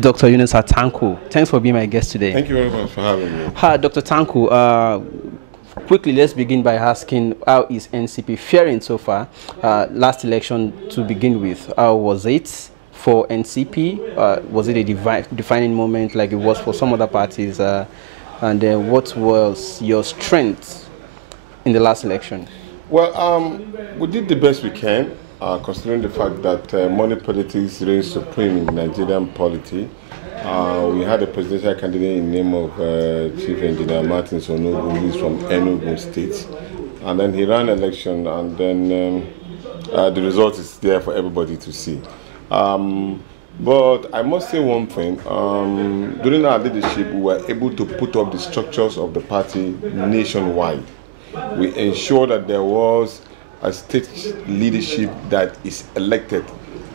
Dr. Yunusa Tanko, thanks for being my guest today. Thank you very much for having me. Hi, Dr. Tanko. Quickly, let's begin by asking, how is NCP faring so far? Last election to begin with, how was it for NCP? Was it a defining moment like it was for some other parties? And what was your strength in the last election? Well, we did the best we can, considering the fact that money politics reigns supreme in Nigerian polity. We had a presidential candidate in the name of Chief Engineer Martin Sonobu, who is from Enugu State. And then he ran election, and then the result is there for everybody to see. But I must say one thing. During our leadership, we were able to put up the structures of the party nationwide. We ensured that there was a state leadership that is elected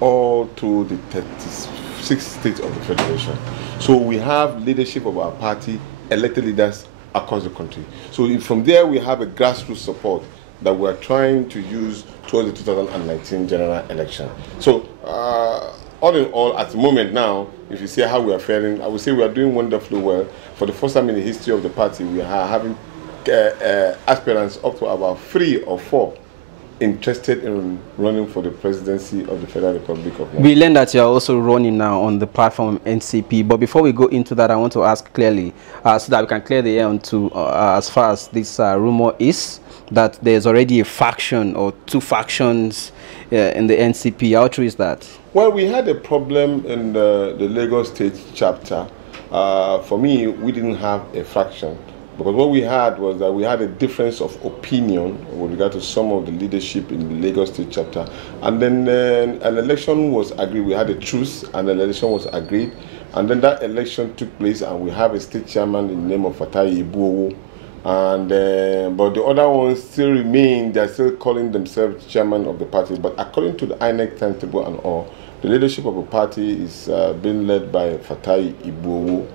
all through the 36 states of the Federation. So we have leadership of our party, elected leaders across the country. So from there we have a grassroots support that we are trying to use towards the 2019 general election. So all in all, at the moment now, if you say how we are faring, I would say we are doing wonderfully well. For the first time in the history of the party, we are having aspirants up to about 3 or 4 interested in running for the presidency of the Federal Republic of Nigeria. We learned that you are also running now on the platform NCP, but before we go into that, I want to ask clearly, so that we can clear the air onto as far as this rumor is, that there's already a faction or 2 factions in the NCP. How true is that? Well, we had a problem in the Lagos State chapter. For me, we didn't have a faction, because what we had was that we had a difference of opinion with regard to some of the leadership in the Lagos State chapter. And then an election was agreed. We had a truce, and an election was agreed. And then that election took place, and we have a state chairman in the name of Fatai Ibuowo. And but the other ones still remain. They're still calling themselves chairman of the party. But according to the INEC timetable and all, the leadership of the party is being led by Fatai Ibuowo.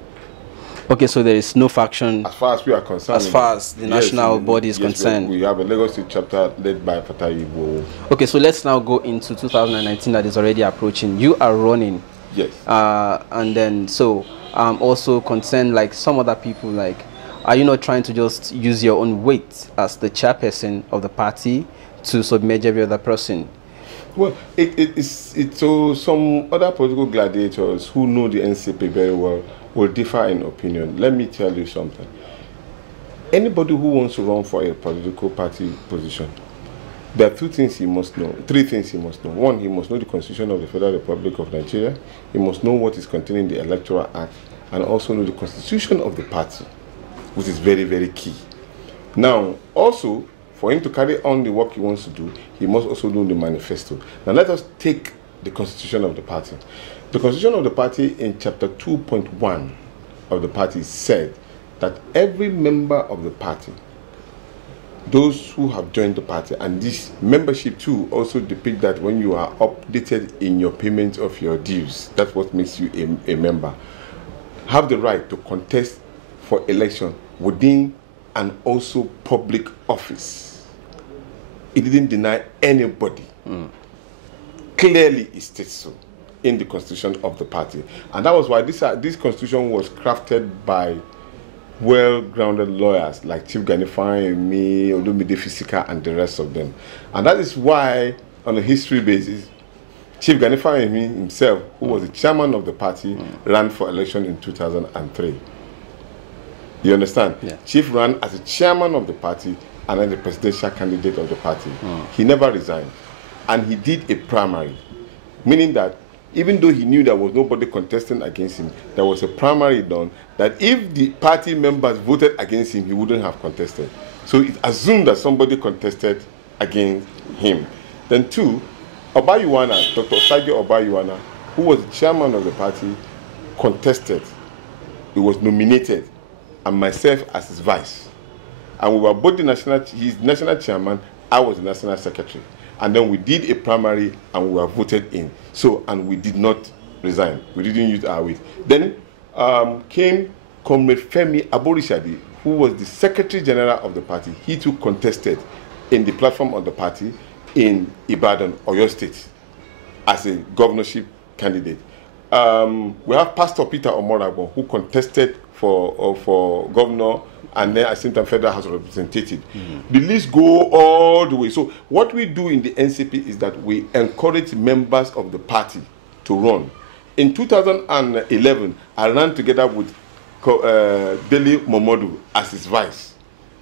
Okay, so there is no faction as far as we are concerned. As far as the national body is concerned. We have a Lagos State chapter led by Fatai Ibuowo. Okay, so let's now go into 2019 that is already approaching. You are running. Yes. And then, so I'm also concerned, like some other people, like, are you not trying to just use your own weight as the chairperson of the party to submerge every other person? Well, it's so some other political gladiators who know the NCP very well will differ in opinion. Let me tell you something. Anybody who wants to run for a political party position, there are 2 things he must know, 3 things he must know. 1, he must know the Constitution of the Federal Republic of Nigeria. He must know what is contained in the Electoral Act, and also know the Constitution of the party, which is very, very key. Now, also, for him to carry on the work he wants to do, he must also know the manifesto. Now, let us take the Constitution of the party. The Constitution of the party in chapter 2.1 of the party said that every member of the party, those who have joined the party, and this membership too also depict that when you are updated in your payment of your dues, that's what makes you a member, have the right to contest for election within and also public office. It didn't deny anybody. Clearly it states so in the constitution of the party. And that was why this constitution was crafted by well-grounded lawyers like Chief Ganifan, me, Olumide Fisika, and the rest of them. And that is why, on a history basis, Chief Ganifan himself, who was the chairman of the party, ran for election in 2003. You understand? Yeah. Chief ran as a chairman of the party and then the presidential candidate of the party. He never resigned. And he did a primary, meaning that even though he knew there was nobody contesting against him, there was a primary done that if the party members voted against him, he wouldn't have contested. So it assumed that somebody contested against him. Then 2, Obayuwana, Dr. Sergio Obayuwana, who was the chairman of the party, contested. He was nominated, and myself as his vice. And we were both his national chairman, I was the national secretary. And then we did a primary and we were voted in. So, and we did not resign. We didn't use our weight. Then came Comrade Femi Aborishadi, who was the secretary general of the party. He too contested in the platform of the party in Ibadan, Oyo State, as a governorship candidate. we have Pastor Peter Omorabo, who contested for governor, and then at the same time Federal House of Representatives. The list go all the way. So what we do in the NCP is that we encourage members of the party to run. In 2011, I ran together with Dele Momodu as his vice,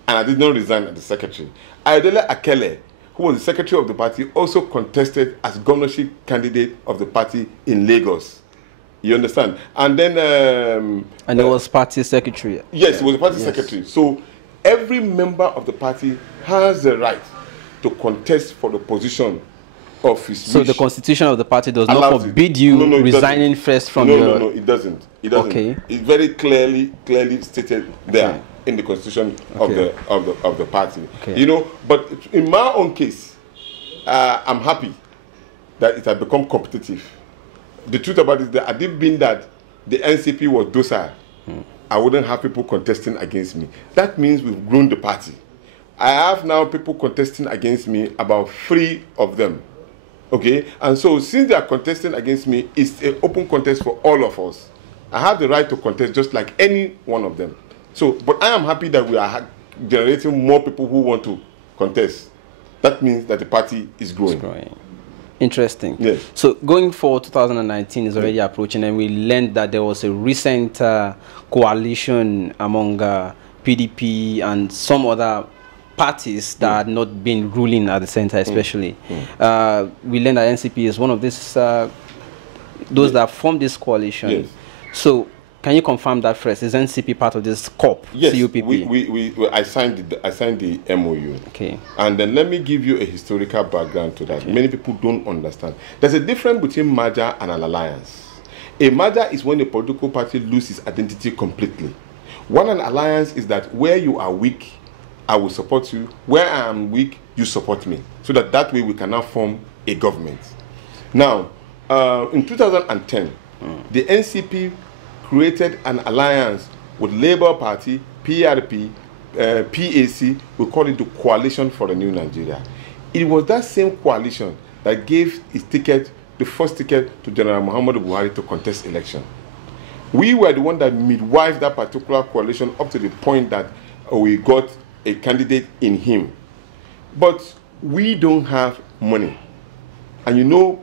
and I did not resign as the secretary. Ayodele Akele, who was the secretary of the party, also contested as governorship candidate of the party in Lagos. You understand? And then... and it was party secretary. Yes, it was a party secretary. So every member of the party has the right to contest for the position of his So wish. the constitution of the party does not forbid you resigning first from your... No, it doesn't. It doesn't. Okay. It's very clearly stated there in the constitution of the party. Okay. You know, but in my own case, I'm happy that it has become competitive. The truth about it is that had it been that the NCP was docile, I wouldn't have people contesting against me. That means we've grown the party. I have now people contesting against me, about 3 of them. Okay? And so since they are contesting against me, it's an open contest for all of us. I have the right to contest just like any one of them. So, but I am happy that we are generating more people who want to contest. That means that the party is growing. It's growing. Interesting. Yes. So going forward, 2019 is already approaching, and we learned that there was a recent coalition among PDP and some other parties that had not been ruling at the center, especially. We learned that NCP is one of these those that formed this coalition. Yes. So can you confirm that first? Is NCP part of this CUPP? Yes, CUPP? I signed the MOU. Okay. And then let me give you a historical background to that. Okay. Many people don't understand. There's a difference between merger and an alliance. A merger is when a political party loses identity completely. When an alliance is that where you are weak, I will support you. Where I am weak, you support me. So that way we can now form a government. Now, in 2010, the NCP created an alliance with Labour Party, PRP, PAC. We call it the Coalition for a New Nigeria. It was that same coalition that gave its ticket, the first ticket, to General Muhammadu Buhari to contest election. We were the one that midwifed that particular coalition up to the point that we got a candidate in him. But we don't have money. And you know,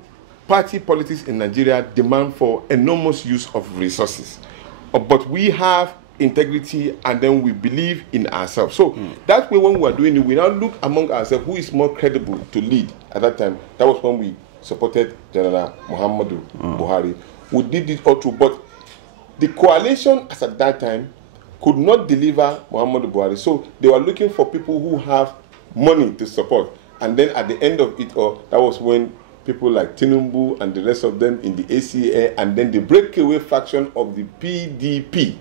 party politics in Nigeria demand for enormous use of resources. But we have integrity, and then we believe in ourselves. So that way, when we were doing it, we now look among ourselves who is more credible to lead at that time. That was when we supported General Muhammadu Buhari. We did it all through. But the coalition, as at that time, could not deliver Muhammadu Buhari. So they were looking for people who have money to support. And then at the end of it all, that was when people like Tinubu and the rest of them in the ACA, and then the breakaway faction of the PDP,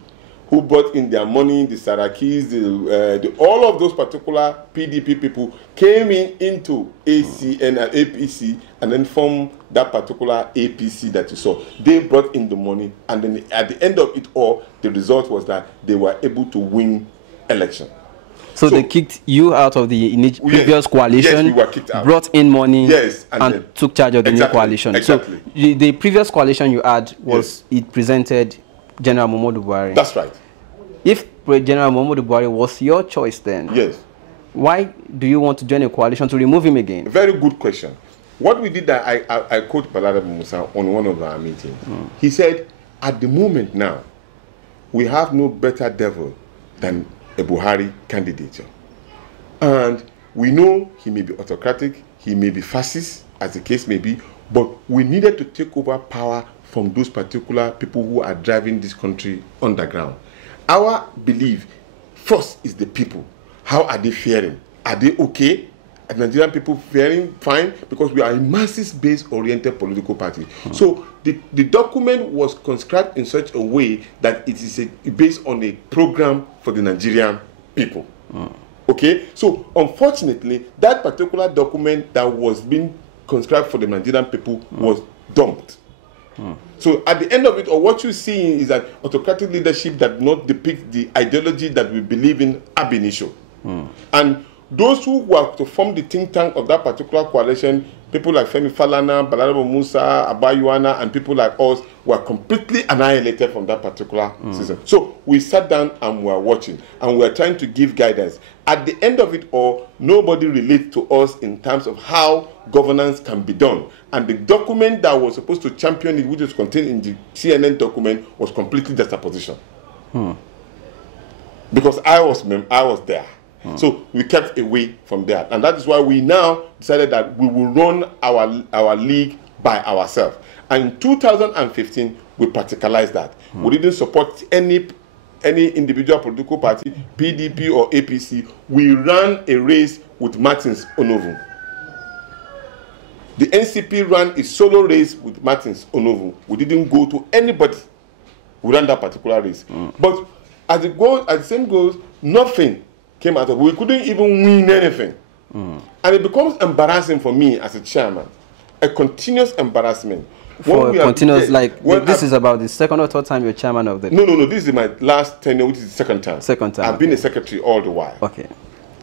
who brought in their money, the Sarakis, all of those particular PDP people came into ACN and APC and then formed that particular APC that you saw. They brought in the money, and then at the end of it all, the result was that they were able to win election. So they kicked you out of the previous coalition, yes, we were kicked out. Brought in money, yes, and took charge of the new coalition. Exactly. So the previous coalition you had was, it presented General Muhammadu Buhari. That's right. If General Muhammadu Buhari was your choice then, yes, why do you want to join a coalition to remove him again? Very good question. What we did, that I quote Balada Musa on one of our meetings. He said, at the moment now, we have no better devil than a Buhari candidature. And we know he may be autocratic, he may be fascist, as the case may be, but we needed to take over power from those particular people who are driving this country underground. Our belief, first, is the people. How are they faring? Are they okay? Are Nigerian people faring fine? Because we are a masses-based oriented political party. So the document was conscribed in such a way that it is based on a program for the Nigerian people. Okay? So unfortunately, that particular document that was being conscribed for the Nigerian people was dumped. So at the end of it, or what you're seeing is that autocratic leadership that not depict the ideology that we believe in ab initio. And those who were to form the think tank of that particular coalition people like Femi Falana, Balarabo Musa, Abayuana, and people like us were completely annihilated from that particular season. So we sat down and we were watching, and we were trying to give guidance. At the end of it all, nobody related to us in terms of how governance can be done. And the document that was supposed to champion it, which was contained in the CNN document, was completely juxtaposition. Because I was there. So we kept away from that. And that is why we now decided that we will run our league by ourselves. And in 2015, we practicalized that. We didn't support any individual political party, PDP or APC. We ran a race with Martins Onovu. The NCP ran a solo race with Martins Onovu. We didn't go to anybody. We ran that particular race. But as the same goes, nothing came out of it. We couldn't even win anything. And it becomes embarrassing for me as a chairman. A continuous embarrassment. For continuous, like, this is about the second or third time you're chairman of the... No, this is my last tenure, which is the second time. Second time. I've been a secretary all the while. Okay.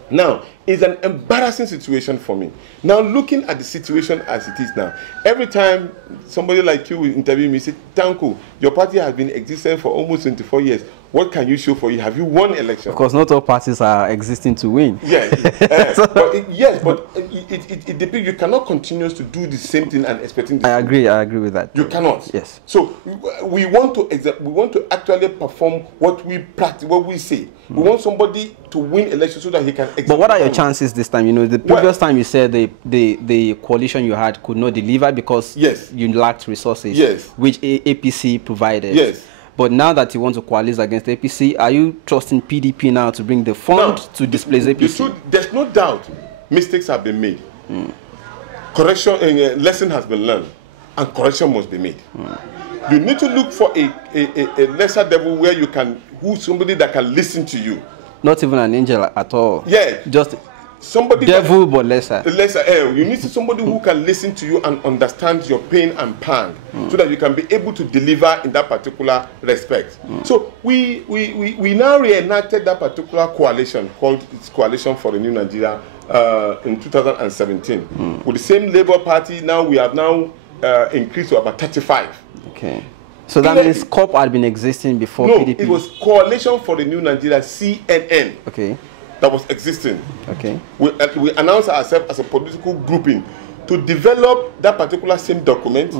Now, it's an embarrassing situation for me. Now, looking at the situation as it is now, every time somebody like you will interview me, say, Tanko, your party has been existing for almost 24 years. What can you show for you? Have you won election? Of course, not all parties are existing to win. Yeah, but it depends. You cannot continue to do the same thing and expecting the I agree with that. You cannot. Yes. So we want to actually perform what we practice, what we say. We want somebody to win election so that he can. But what are your chances this time? You know, the previous time you said the coalition you had could not deliver because you lacked resources. Yes. Which APC provided. Yes. But now that you want to coalesce against APC, are you trusting PDP now to bring the fund to displace APC? There's no doubt mistakes have been made. Correction and lesson has been learned, and correction must be made. You need to look for a lesser devil where you can, somebody that can listen to you. Not even an angel at all. Yeah. Just somebody devil, but lesser. You need somebody who can listen to you and understand your pain and pang, so that you can be able to deliver in that particular respect. So we now reenacted that particular coalition called Coalition for the New Nigeria in 2017 with the same Labour Party. Now we have increased to about 35. Okay. So that means CUPP had been existing before PDP. No, it was Coalition for the New Nigeria, CNN. Okay. That was existing. Okay. We announced ourselves as a political grouping to develop that particular same document,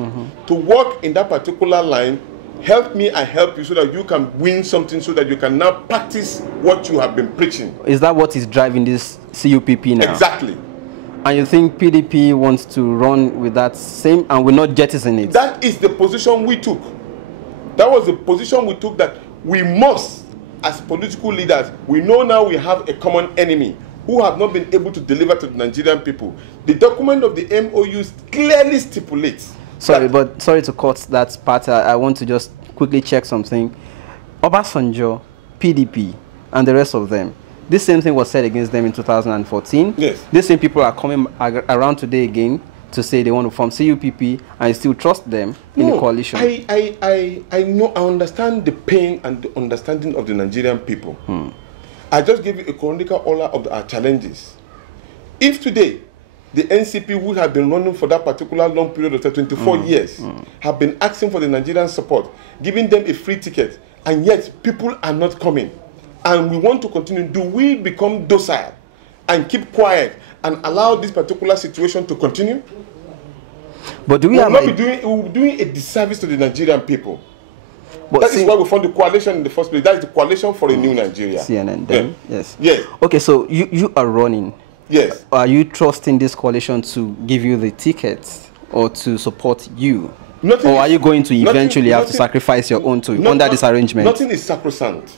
to work in that particular line. Help me, I help you, so that you can win something, so that you can now practice what you have been preaching. Is that what is driving this CUPP now? Exactly. And you think PDP wants to run with that same and will not jettison it? That is the position we took. That was the position we took, that we must, as political leaders, we know now we have a common enemy who have not been able to deliver to the Nigerian people. The document of the MOU clearly stipulates. Sorry to cut that part. I want to just quickly check something. Obasanjo, PDP, and the rest of them, this same thing was said against them in 2014. Yes. These same people are coming around today again to say they want to form CUPP, and you still trust them in the coalition. I know, I understand the pain and the understanding of the Nigerian people. I just gave you a chronological order of our challenges. If today the NCP, who have been running for that particular long period of 24 years, have been asking for the Nigerian support, giving them a free ticket, and yet people are not coming, and we want to continue, do we become docile and keep quiet and allow this particular situation to continue? But do we we'll be doing a disservice to the Nigerian people. But that is why we formed the coalition in the first place. That is the Coalition for a New Nigeria. CNN, then? Yes. Yes. Okay, so you are running. Yes. Are you trusting this coalition to give you the tickets or to support you? Or are you going to eventually have to sacrifice your own under this arrangement? Nothing is sacrosanct.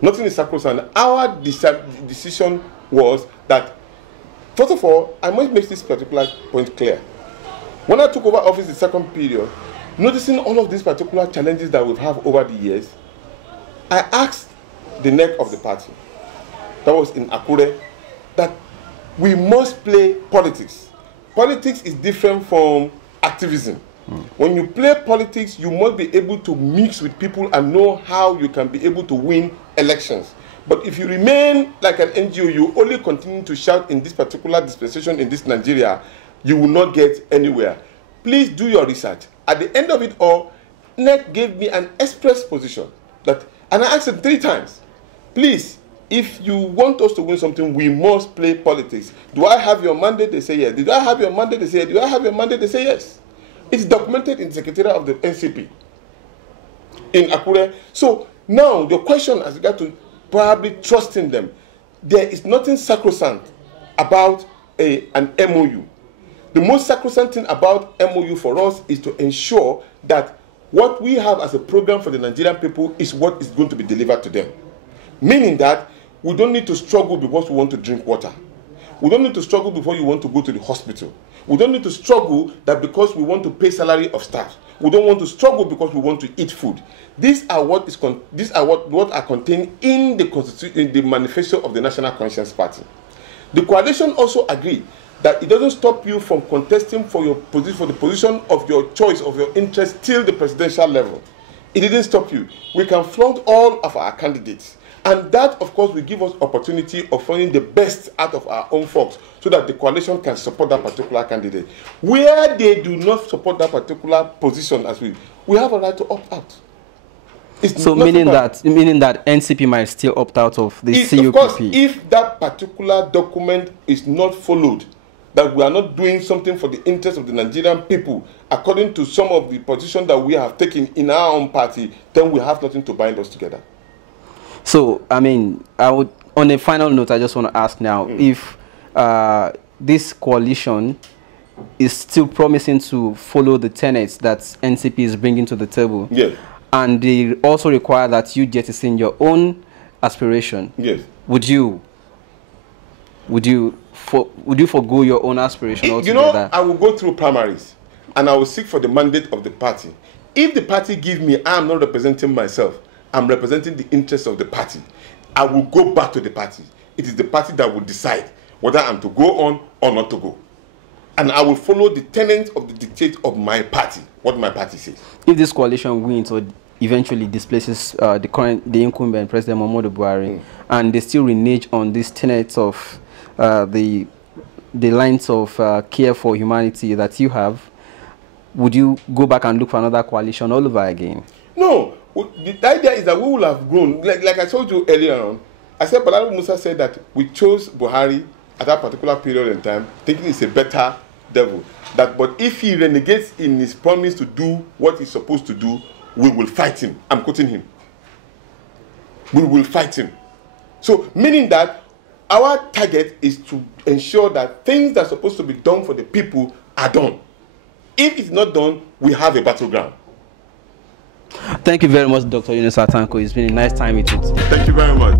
Nothing is sacrosanct. Our decision was that, first of all, I must make this particular point clear. When I took over office the second period, noticing all of these particular challenges that we've had over the years, I asked the neck of the party, that was in Akure, that we must play politics. Politics is different from activism. When you play politics, you must be able to mix with people and know how you can be able to win elections. But if you remain like an NGO, you only continue to shout in this particular dispensation in this Nigeria, you will not get anywhere. Please do your research. At the end of it all, NEC gave me an express position that, and I asked them 3 times, please, if you want us to win something, we must play politics. Do I have your mandate? They say yes. Did I have your mandate? They say yes. Do I have your mandate? They say yes. It's documented in the Secretariat of the NCP in Akure. So now the question has got to probably trusting them. There is nothing sacrosanct about an MOU. The most sacrosanct thing about MOU for us is to ensure that what we have as a program for the Nigerian people is what is going to be delivered to them. Meaning that we don't need to struggle because we want to drink water. We don't need to struggle before you want to go to the hospital. We don't need to struggle that because we want to pay salary of staff. We don't want to struggle because we want to eat food. These are what are contained in the constitution, in the manifesto of the National Conscience Party. The coalition also agreed that it doesn't stop you from contesting for your position, for the position of your choice, of your interest, till the presidential level. It didn't stop you. We can flaunt all of our candidates. And that, of course, will give us opportunity of finding the best out of our own folks so that the coalition can support that particular candidate. Where they do not support that particular position, as we have a right to opt out. So meaning that NCP might still opt out of the CUPP? Of course, if that particular document is not followed, that we are not doing something for the interest of the Nigerian people, according to some of the positions that we have taken in our own party, then we have nothing to bind us together. So, I mean, on a final note, I just want to ask now, if this coalition is still promising to follow the tenets that NCP is bringing to the table, yes, and they also require that you jettison your own aspiration, yes, would you forgo your own aspiration altogether? You know, I will go through primaries and I will seek for the mandate of the party. If the party gives me, I am not representing myself, I'm representing the interests of the party, I will go back to the party. It is the party that will decide whether I'm to go on or not to go. And I will follow the tenets of the dictate of my party, what my party says. If this coalition wins or eventually displaces the incumbent President Muhammadu Buhari, and they still renege on these tenets of the lines of care for humanity that you have, would you go back and look for another coalition all over again? No. The idea is that we will have grown. Like I told you earlier on, I said, Balaru Musa said that we chose Buhari at that particular period in time, thinking he's a better devil. But if he renegates in his promise to do what he's supposed to do, we will fight him. I'm quoting him. We will fight him. So, meaning that our target is to ensure that things that are supposed to be done for the people are done. If it's not done, we have a battleground. Thank you very much, Dr. Yunusa Tanko. It's been a nice time with you. Thank you very much.